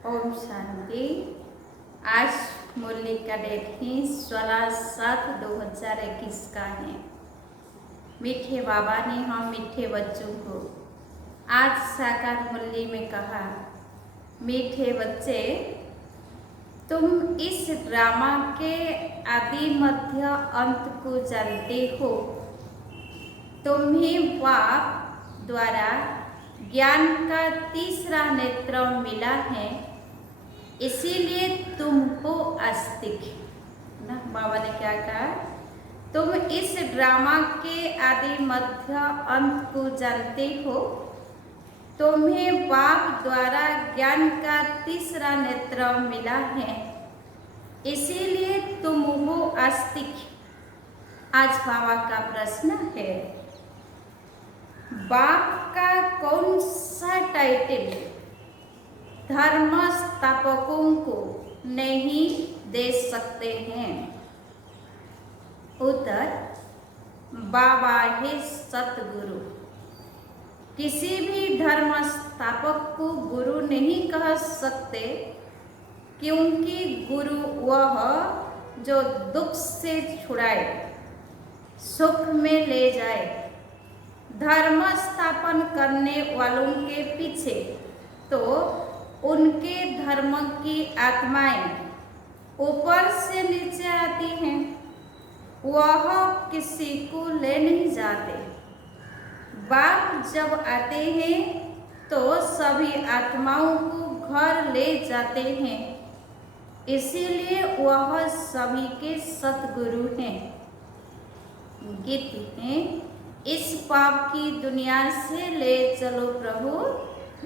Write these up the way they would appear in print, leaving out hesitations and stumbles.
ओम शांति। आज मुरली का डेट ही 16/7/2021 का है। मीठे बाबा ने हम मीठे बच्चों को आज साकार मुरली में कहा, मीठे बच्चे, तुम इस ड्रामा के आदि मध्य अंत को जानते हो। तुम्हें बाप द्वारा ज्ञान का तीसरा नेत्र मिला है, इसीलिए तुम हो आस्तिक ना। बाबा ने क्या कहा, तुम इस ड्रामा के आदि मध्य अंत को जानते हो। तुम्हें बाप द्वारा ज्ञान का तीसरा नेत्र मिला है, इसीलिए तुम हो आस्तिक। आज बाबा का प्रश्न है, बाप का कौन सा टाइटल धर्म स्थापकों को नहीं दे सकते हैं? उत्तर, बाबा है सतगुरु। किसी भी धर्म स्थापक को गुरु नहीं कह सकते, क्योंकि गुरु वह जो दुख से छुड़ाए, सुख में ले जाए। धर्म स्थापन करने वालों के पीछे तो उनके धर्म की आत्माएं ऊपर से नीचे आती हैं, वह किसी को ले नहीं जाते। बाप जब आते हैं तो सभी आत्माओं को घर ले जाते हैं, इसीलिए वह सभी के सतगुरु हैं। गीत हैं, इस पाप की दुनिया से ले चलो प्रभु,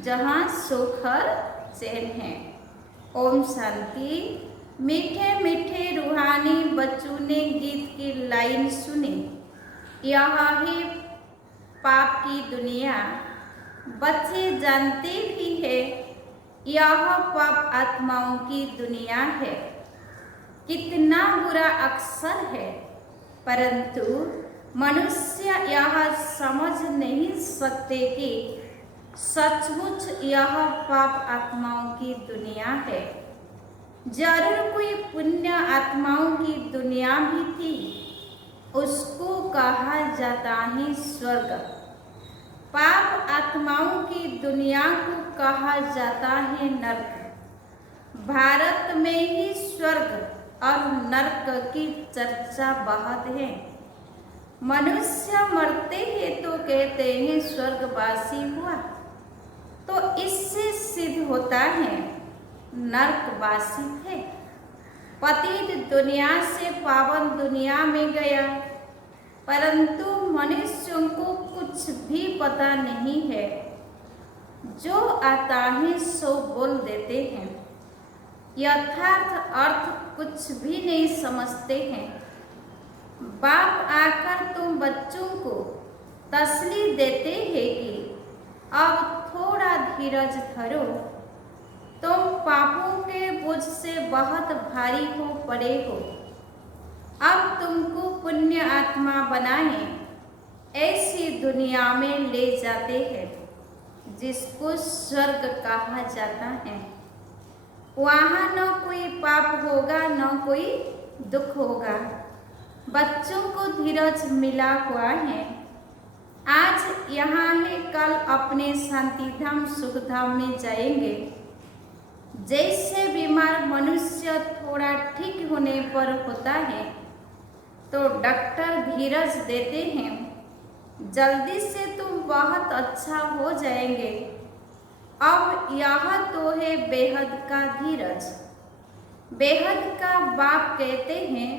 जहाँ सुख और चैन है। ओम शांति। मीठे मीठे रूहानी बच्चों ने गीत की लाइन सुनी, यह है पाप की दुनिया। बच्चे जानते भी है यह पाप आत्माओं की दुनिया है। कितना बुरा अक्सर है, परंतु मनुष्य यह समझ नहीं सकते कि सचमुच यह पाप आत्माओं की दुनिया है। जरूर कोई पुण्य आत्माओं की दुनिया भी थी, उसको कहा जाता है स्वर्ग। पाप आत्माओं की दुनिया को कहा जाता है नरक। भारत में ही स्वर्ग और नरक की चर्चा बहुत है। मनुष्य मरते हैं तो कहते हैं स्वर्गवासी हुआ, तो इससे सिद्ध होता है नरकवासी थे। पतित दुनिया से पावन दुनिया में गया, परंतु मनुष्यों को कुछ भी पता नहीं है। जो आता है सो बोल देते हैं, यथार्थ अर्थ कुछ भी नहीं समझते हैं। बाप आकर तुम बच्चों को तसल्ली देते हैं कि अब थोड़ा धीरज धरो, तुम पापों के बोझ से बहुत भारी हो पड़े हो। अब तुमको पुण्य आत्मा बनाए ऐसी दुनिया में ले जाते हैं जिसको स्वर्ग कहा जाता है। वहाँ न कोई पाप होगा, न कोई दुख होगा। बच्चों को धीरज मिला हुआ है। आज यहाँ है, कल अपने शांति धाम सुख धाम में जाएंगे। जैसे बीमार मनुष्य थोड़ा ठीक होने पर होता है तो डॉक्टर धीरज देते हैं, जल्दी से तुम बहुत अच्छा हो जाएंगे। अब यह तो है बेहद का धीरज। बेहद का बाप कहते हैं,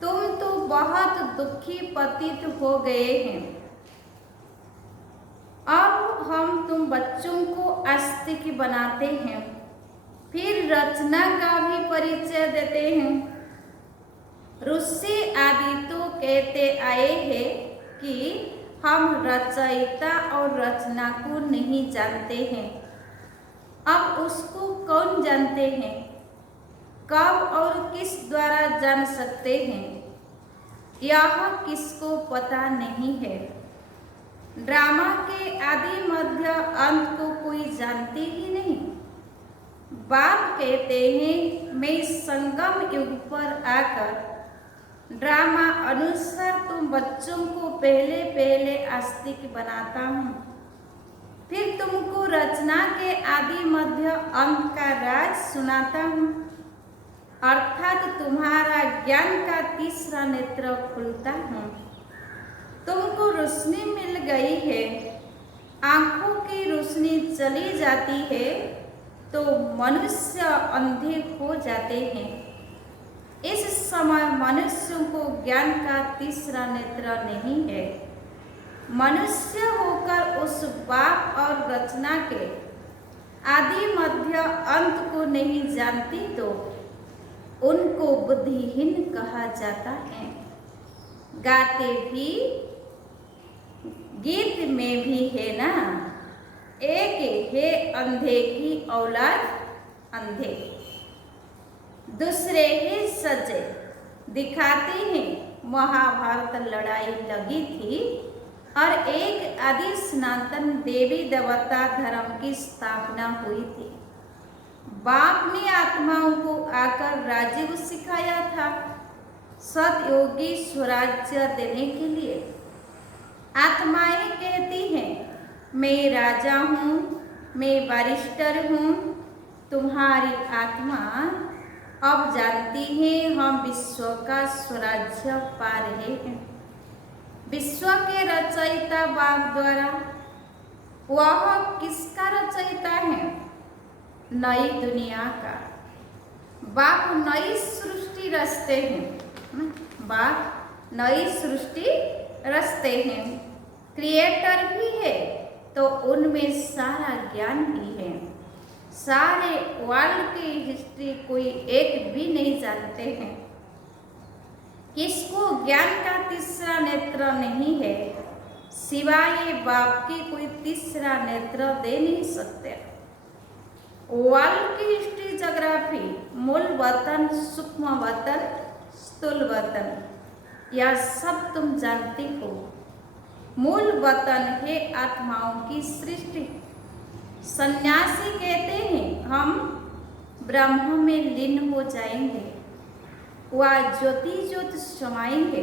तुम तो बहुत दुखी पतित हो गए हैं। अब हम तुम बच्चों को आस्तिक बनाते हैं, फिर रचना का भी परिचय देते हैं। ऋषि आदि तो कहते आए हैं कि हम रचयिता और रचना को नहीं जानते हैं। अब उसको कौन जानते हैं? कब और किस द्वारा जान सकते हैं? यह किसको पता नहीं है। ड्रामा के आदि मध्य अंत को कोई जानते ही नहीं। बाप कहते हैं मैं संगम युग पर आकर ड्रामा अनुसार तुम बच्चों को पहले पहले आस्तिक बनाता हूँ, फिर तुमको रचना के आदि मध्य अंत का राज सुनाता हूँ, अर्थात तुम्हारा ज्ञान का तीसरा नेत्र खुलता हूँ। तुमको रोशनी मिल गई है, आंखों की रोशनी चली जाती है तो मनुष्य अंधे हो जाते हैं। इस समय मनुष्यों को ज्ञान का तीसरा नेत्र नहीं है। मनुष्य होकर उस बाप और रचना के आदि मध्य अंत को नहीं जानती तो उनको बुद्धिहीन कहा जाता है। गाते भी गीत में भी है ना, एक है अंधे की औलाद अंधे, दूसरे ही सजे दिखाते हैं। महाभारत लड़ाई लगी थी और एक आदि सनातन देवी देवता धर्म की स्थापना हुई थी। बाप ने आत्माओं को आकर राजीव सिखाया था सतयोगी स्वराज्य देने के लिए। आत्माएं कहती हैं मैं राजा हूँ, मैं बैरिस्टर हूँ। तुम्हारी आत्मा अब जानती है हम विश्व का स्वराज्य पा रहे हैं। विश्व के रचयिता बाप द्वारा। वह किसका रचयिता है? नई दुनिया का। बाप नई सृष्टि रचते हैं। बाप नई सृष्टि रचते हैं। क्रिएटर भी है तो उनमें सारा ज्ञान भी है। सारे वर्ल्ड की हिस्ट्री कोई एक भी नहीं जानते हैं। किसको ज्ञान का तीसरा नेत्र नहीं है, सिवाय बाप की कोई तीसरा नेत्र दे नहीं सकते। वर्ल्ड की हिस्ट्री, ज्योग्राफी, मूल वतन, सूक्ष्म वतन, स्थूल वतन, यह सब तुम जानती हो। मूल वतन है आत्माओं की सृष्टि। सन्यासी कहते हैं हम ब्रह्म में लीन हो जाएंगे, वह ज्योति ज्योत समाएंगे।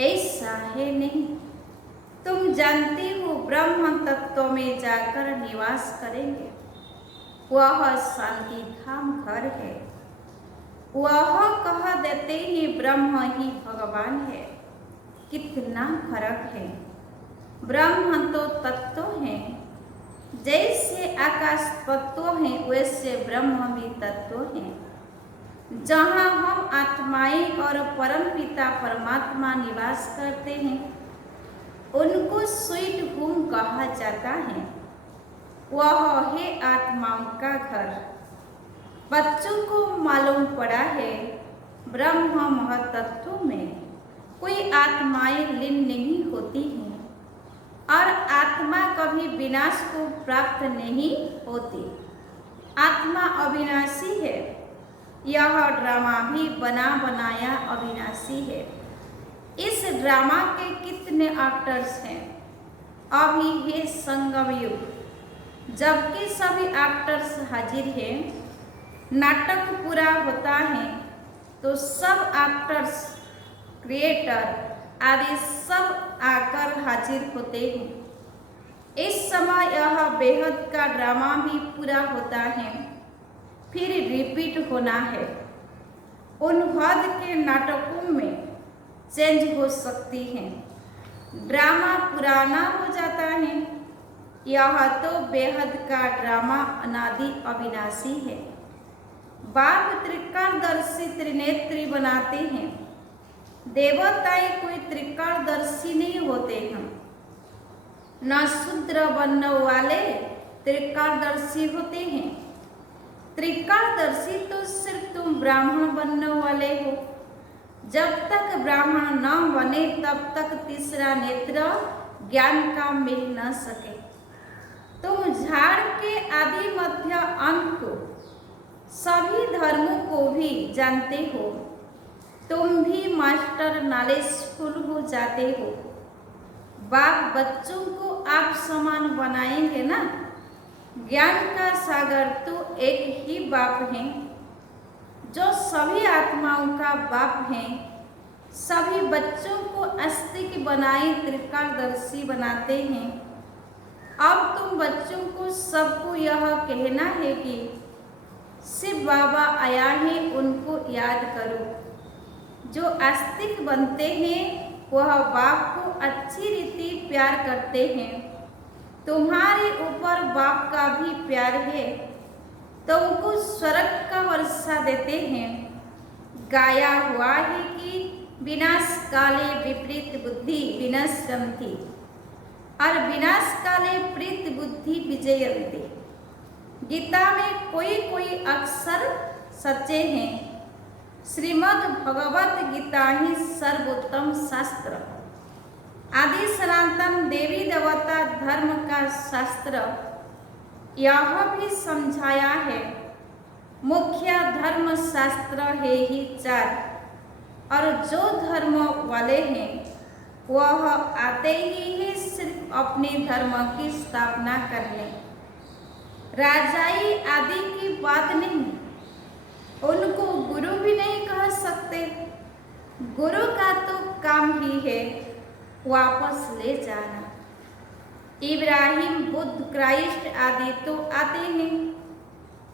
ऐसा है नहीं। तुम जानती हो ब्रह्म तत्व में जाकर निवास करेंगे। वह शांति धाम घर है। वह कह देते हैं ब्रह्म ही भगवान है। कितना फर्क है। ब्रह्म तो तत्व है। जैसे आकाश तत्व है वैसे ब्रह्म भी तत्व है। जहाँ हम आत्माएं और परम पिता परमात्मा निवास करते हैं उनको स्वीट होम कहा जाता है। वह है आत्माओं का घर। बच्चों को मालूम पड़ा है ब्रह्म महतत्व में कोई आत्माएं लीन नहीं होती हैं और आत्मा कभी विनाश को प्राप्त नहीं होती। आत्मा अविनाशी है। यह ड्रामा भी बना बनाया अविनाशी है। इस ड्रामा के कितने एक्टर्स हैं? अभी है संगम युग, जबकि सभी एक्टर्स हाजिर हैं। नाटक पूरा होता है तो सब एक्टर्स, क्रिएटर आदि सब आकर हाजिर होते हैं। इस समय यह बेहद का ड्रामा भी पूरा होता है, फिर रिपीट होना है। उन हद के नाटकों में चेंज हो सकती है। ड्रामा पुराना हो जाता है। यह तो बेहद का ड्रामा अनादि अविनाशी है। बाप त्रिकालदर्शी त्रिनेत्री बनाते हैं। देवताएं कोई त्रिकालदर्शी नहीं होते हैं। न शूद्र बनने वाले त्रिकालदर्शी होते हैं। त्रिकालदर्शी तो सिर्फ तुम ब्राह्मण बनने वाले हो। जब तक ब्राह्मण न बने तब तक तीसरा नेत्र ज्ञान का मिल न सके। तुम झाड़ के आदि मध्य अंत को, सभी धर्मों को भी जानते हो। तुम भी मास्टर नॉलेजफुल हो जाते हो। बाप बच्चों को आप समान बनाएंगे ना। ज्ञान का सागर तो एक ही बाप हैं, जो सभी आत्माओं का बाप हैं, सभी बच्चों को आस्तिक बनाए त्रिकालदर्शी बनाते हैं। अब तुम बच्चों को सबको यह कहना है कि शिव बाबा आया है, उनको याद करो। जो आस्तिक बनते हैं वह बाप को अच्छी रीति प्यार करते हैं। तुम्हारे ऊपर बाप का भी प्यार है, तुमको स्वर्ग का वर्षा देते हैं। गाया हुआ है कि विनाश काले विपरीत बुद्धि विनश्यन्ति और विनाश काले प्रीत बुद्धि विजयन्ति। गीता में कोई कोई अक्षर सच्चे हैं। श्रीमद् भगवत गीता ही सर्वोत्तम शास्त्र, आदि सनातन देवी देवता धर्म का शास्त्र यह भी समझाया है। मुख्य धर्म शास्त्र है ही 4, और जो धर्म वाले हैं वह आते ही सिर्फ अपने धर्म की स्थापना करने, राजाई आदि की बात नहीं। उनको गुरु भी नहीं कह सकते। गुरु का तो काम ही है वापस ले जाना। इब्राहिम, बुद्ध, क्राइस्ट आदि तो आते हैं,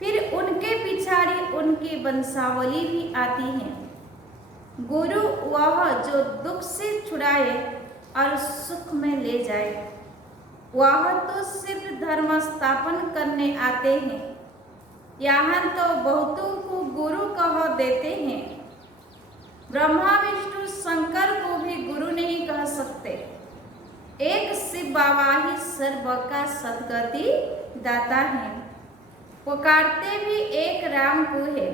फिर उनके पिछाड़ी उनकी वंशावली भी आती है। गुरु वह जो दुख से छुड़ाए और सुख में ले जाए। वह तो सिर्फ धर्म स्थापन करने आते हैं। यहाँ तो बहुतों को गुरु कह देते हैं। ब्रह्मा विष्णु शंकर को भी गुरु नहीं कह सकते। एक शिव बाबा ही सर्व का सद्गति दाता है। पुकारते भी एक राम को है।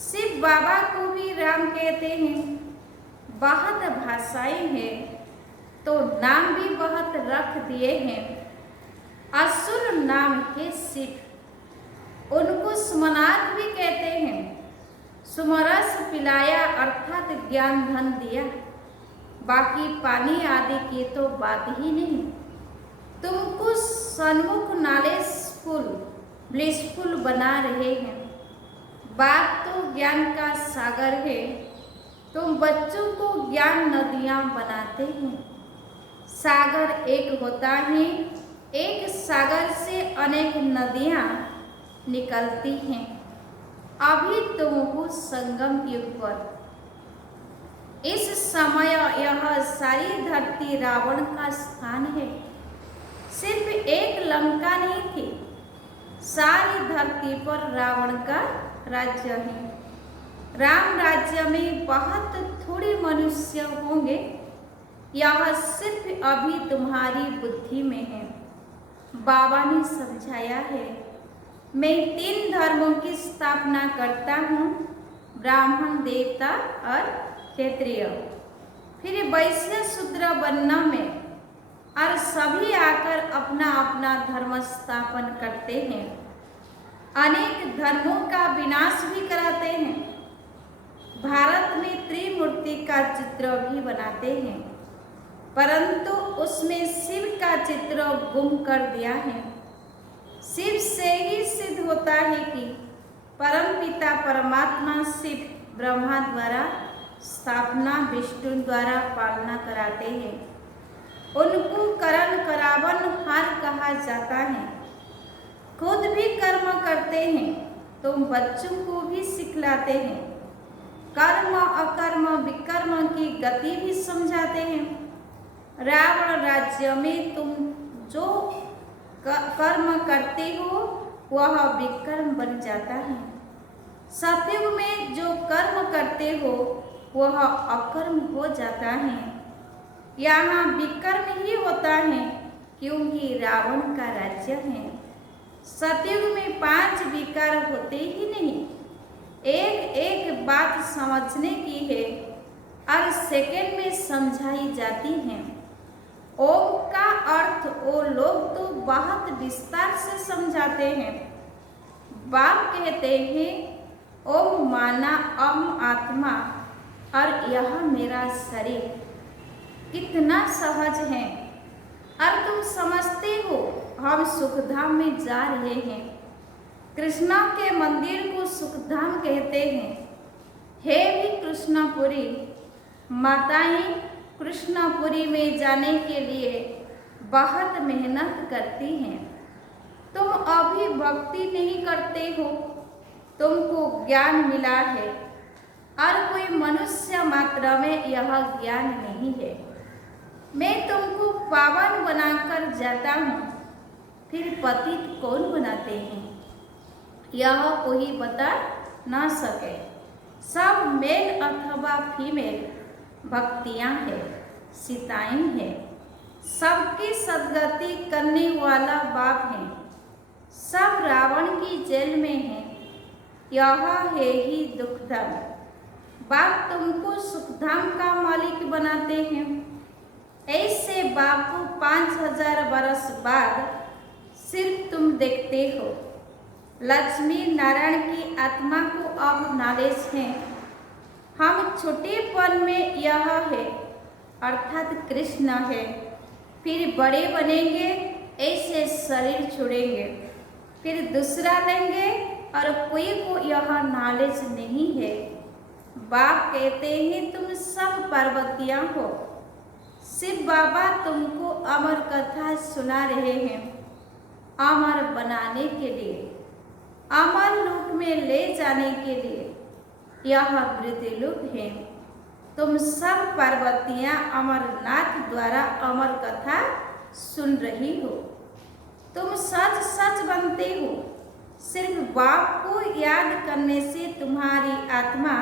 शिव बाबा को भी राम कहते हैं। बहुत भाषाएं हैं तो नाम भी बहुत रख दिए हैं। असुर नाम है शिव, उनको सुमनाथ भी कहते हैं। सुमरस पिलाया अर्थात ज्ञान धन दिया, बाकी पानी आदि की तो बात ही नहीं। तुमको सन्मुख नॉलेजफुल ब्लिसफुल बना रहे हैं। बाप तो ज्ञान का सागर है, तुम बच्चों को ज्ञान नदियाँ बनाते हैं। सागर एक होता है, एक सागर से अनेक नदियाँ निकलती हैं। अभी तुम हो संगम युग पर। इस समय यह सारी धरती रावण का स्थान है। सिर्फ एक लंका नहीं थी, सारी धरती पर रावण का राज्य है। राम राज्य में बहुत थोड़े मनुष्य होंगे। यह सिर्फ अभी तुम्हारी बुद्धि में है। बाबा ने समझाया है, मैं 3 धर्मों की स्थापना करता हूँ, ब्राह्मण, देवता और क्षत्रिय। फिर वैश्य शूद्र बनना में, और सभी आकर अपना अपना धर्म स्थापन करते हैं। अनेक धर्मों का विनाश भी कराते हैं। भारत में त्रिमूर्ति का चित्र भी बनाते हैं, परंतु उसमें शिव का चित्र गुम कर दिया है। शिव से ही सिद्ध होता है कि परमपिता परमात्मा शिव ब्रह्मा द्वारा स्थापना, विष्णु द्वारा पालना कराते हैं। उनको करण करावन हार कहा जाता है। खुद भी कर्म करते हैं, तुम बच्चों को भी सिखलाते हैं। कर्म अकर्म विकर्म की गति भी समझाते हैं। रावण राज्य में तुम जो कर्म करते हो वह विकर्म बन जाता है। सतयुग में जो कर्म करते हो वह अकर्म हो जाता है। यहाँ विकर्म ही होता है क्योंकि रावण का राज्य है। सतयुग में 5 विकार होते ही नहीं। एक एक बात समझने की है और सेकंड में समझाई जाती है। ओम का अर्थ वो लोग तो बहुत विस्तार से समझाते हैं। बाप कहते हैं ओम माना अहम आत्मा और यह मेरा शरीर। कितना सहज है, और तुम समझते हो हम सुखधाम में जा रहे हैं। कृष्णा के मंदिर को सुखधाम कहते हैं। हे भी कृष्णापुरी, माताएं कृष्णापुरी में जाने के लिए बहुत मेहनत करती हैं। तुम अभी भक्ति नहीं करते हो, तुमको ज्ञान मिला है और कोई मनुष्य मात्र में यह ज्ञान नहीं है। मैं तुमको पावन बनाकर जाता हूँ, फिर पतित कौन बनाते हैं यह कोई बता ना सके। सब मेल अथवा फीमेल भक्तियाँ हैं, सीताएं हैं। सबकी सदगति करने वाला बाप है। सब रावण की जेल में हैं, यह है ही दुखधाम। बाप तुमको सुखधाम का मालिक बनाते हैं। ऐसे बाप को 5000 वर्ष बाद सिर्फ तुम देखते हो। लक्ष्मी नारायण की आत्मा को अब नॉलेज है। हम छोटेपन में यह है अर्थात कृष्ण है, फिर बड़े बनेंगे, ऐसे शरीर छोड़ेंगे, फिर दूसरा लेंगे और कोई को यह नॉलेज नहीं है। बाप कहते हैं तुम सब पार्वतियाँ हो। शिव बाबा तुमको अमर कथा सुना रहे हैं, अमर बनाने के लिए, अमर लोक में ले जाने के लिए। यह मृत्युलोक है। तुम सब पार्वतियाँ अमरनाथ द्वारा अमर कथा सुन रही हो। तुम सच सच बनते हो। सिर्फ बाप को याद करने से तुम्हारी आत्मा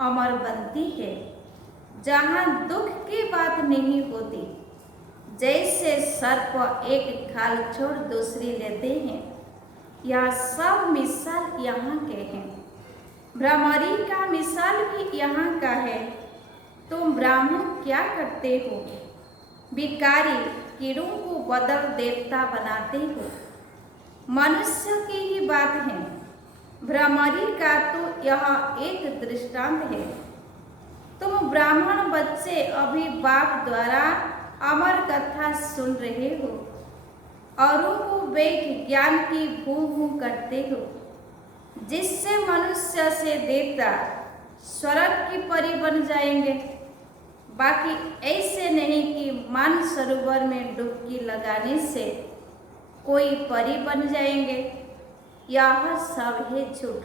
अमर बनती है, जहाँ दुख की बात नहीं होती। जैसे सर्प एक खाल छोड़ दूसरी लेते हैं, यह सब मिसाल यहाँ के हैं। भ्रमरी का मिसाल भी यहाँ का है। तुम ब्राह्मण क्या करते हो? भिखारी कीड़ों को बदल देवता बनाते हो। मनुष्य की ही बात है। भ्रमरी का तो यह एक दृष्टांत है। तुम ब्राह्मण बच्चे अभी बाप द्वारा अमर कथा सुन रहे हो। औरों को बैठ ज्ञान की भू भू करते हो, जिससे मनुष्य से देवता स्वर्ग की परी बन जाएंगे। बाकी ऐसे नहीं कि मान सरोवर में डुबकी लगाने से कोई परी बन जाएंगे। यह सब है झूठ।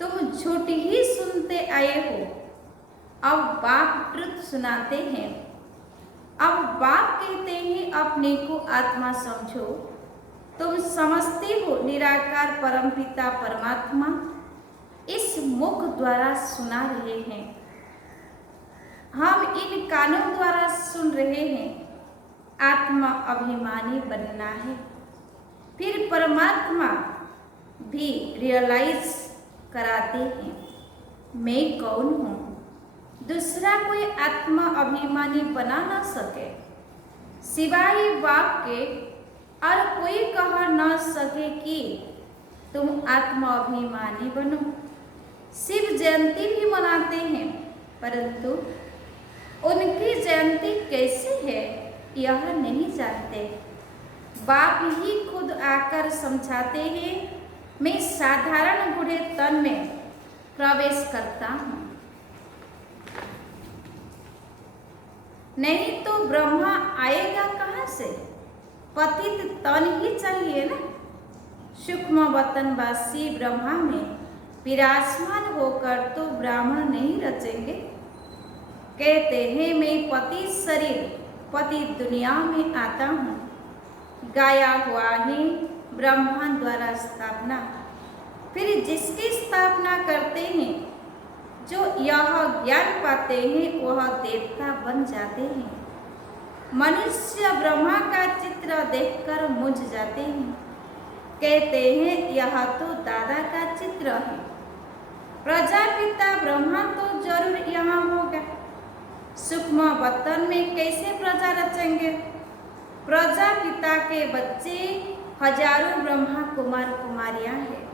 तुम झूठ ही सुनते आए हो। अब बाप ट्रुथ सुनाते हैं। अब बाप कहते हैं अपने को आत्मा समझो। तुम समझते हो निराकार परमपिता परमात्मा इस मुख द्वारा सुना रहे हैं। हम इन कानों द्वारा सुन रहे हैं। आत्मा अभिमानी बनना है, फिर परमात्मा भी रियलाइज कराते हैं मैं कौन हूँ। दूसरा कोई आत्मा अभिमानी बना ना सके, सिवाय बाप के और कोई कह न सके कि तुम आत्मा अभिमानी बनो। शिव जयंती भी मनाते हैं, परंतु उनकी जयंती कैसे है यह नहीं जानते। बाप ही खुद आकर समझाते हैं मैं साधारण बूढ़े तन में प्रवेश करता हूँ। नहीं तो ब्रह्मा आएगा कहाँ से? पतित तन ही चाहिए ना। सूक्ष्म वतनवासी ब्रह्मा में विराजमान होकर तो ब्राह्मण नहीं रचेंगे। कहते हैं मैं पति शरीर पति दुनिया में आता हूँ। गाया हुआ है ब्रह्मा द्वारा स्थापना। फिर जिसकी स्थापना करते हैं, जो यह ज्ञान पाते हैं वह देवता बन जाते हैं। मनुष्य ब्रह्मा का चित्र देखकर मुझ जाते हैं। कहते हैं यह तो दादा का चित्र है। प्रजापिता ब्रह्मा तो जरूर यहाँ होगा। सूक्ष्म वतन में कैसे प्रजा रचेंगे? प्रजापिता के बच्चे हजारों ब्रह्मा कुमार कुमारियां हैं।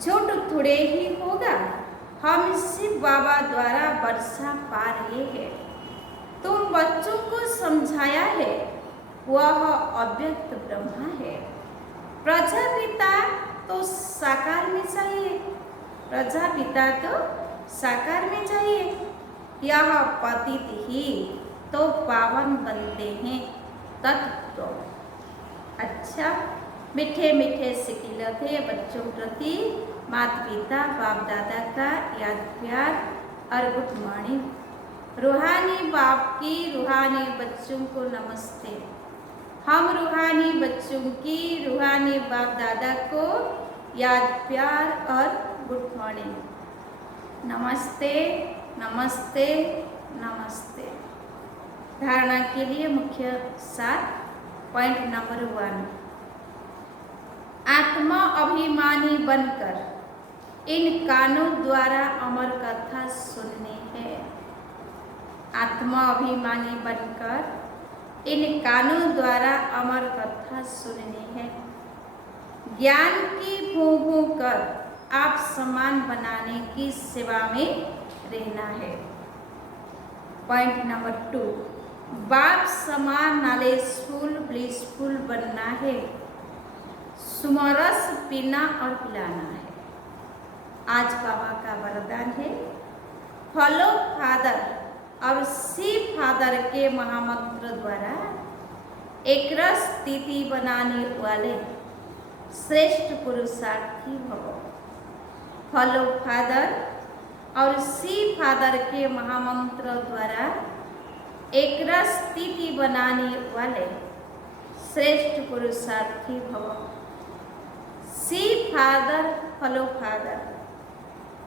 झूठ थोड़े ही होगा। हम शिव बाबा द्वारा वर्षा पा रहे हैं। तुम बच्चों को समझाया है वह अव्यक्त ब्रह्मा है। प्रजापिता तो साकार में चाहिए, प्रजापिता तो साकार में चाहिए। यह पतित ही तो पावन बनते हैं तत्व। अच्छा, मीठे मीठे सिकिलते बच्चों प्रति माता पिता बाप दादा का याद प्यार और गुड मॉर्निंग। रूहानी बाप की रूहानी बच्चों को नमस्ते। हम रूहानी बच्चों की रूहानी बाप दादा को याद प्यार और गुड मॉर्निंग। नमस्ते नमस्ते नमस्ते। धारणा के लिए मुख्य सार। पॉइंट नंबर 1, आत्मा अभिमानी बनकर इन कानों द्वारा अमर कथा सुननी है। आत्मा अभिमानी बनकर इन कानों द्वारा अमर कथा सुननी है। ज्ञान की भूं भूं कर आप समान बनाने की सेवा में रहना है। पॉइंट नंबर 2, बाप समान नॉलेजफुल ब्लिसफुल बनना है। सुमरस पीना और पिलाना है। आज बाबा का वरदान है, फॉलो फादर और सी फादर के महामंत्र द्वारा एक रस स्थिति बनाने वाले श्रेष्ठ पुरुषार्थी भवो। फॉलो फादर और सी फादर के महामंत्र द्वारा एक रस स्थिति बनाने वाले श्रेष्ठ पुरुषार्थी भवो। सी फादर फॉलो फादर,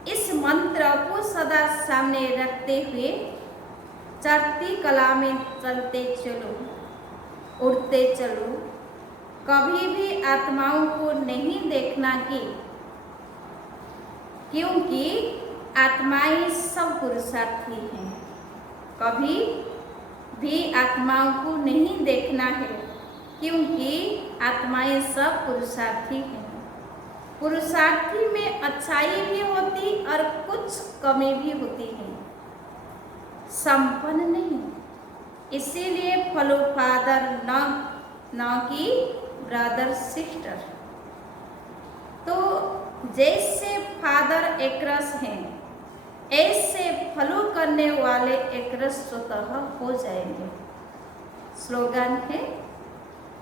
इस मंत्र को सदा सामने रखते हुए चढ़ती कला में चलते चलो, उड़ते चलो। कभी भी आत्माओं को नहीं देखना क्योंकि आत्माएं सब पुरुषार्थी हैं। कभी भी आत्माओं को नहीं देखना है क्योंकि आत्माएं सब पुरुषार्थी हैं। पुरुषार्थी में अच्छाई भी होती और कुछ कमी भी होती है, संपन्न नहीं। इसीलिए फॉलो फादर न कि ब्रदर सिस्टर। तो जैसे फादर एकरस हैं, ऐसे फॉलो करने वाले एकरस स्वतः हो जाएंगे। स्लोगन है,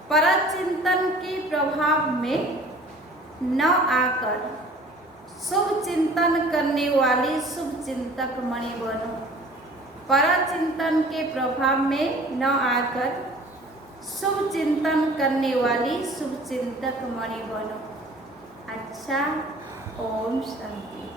परचिंतन के प्रभाव में न आकर शुभ चिंतन करने वाली शुभ चिंतक मणि बनो। परचिंतन के प्रभाव में न आकर शुभ चिंतन करने वाली शुभ चिंतक मणि बनो। अच्छा, ओम शांति।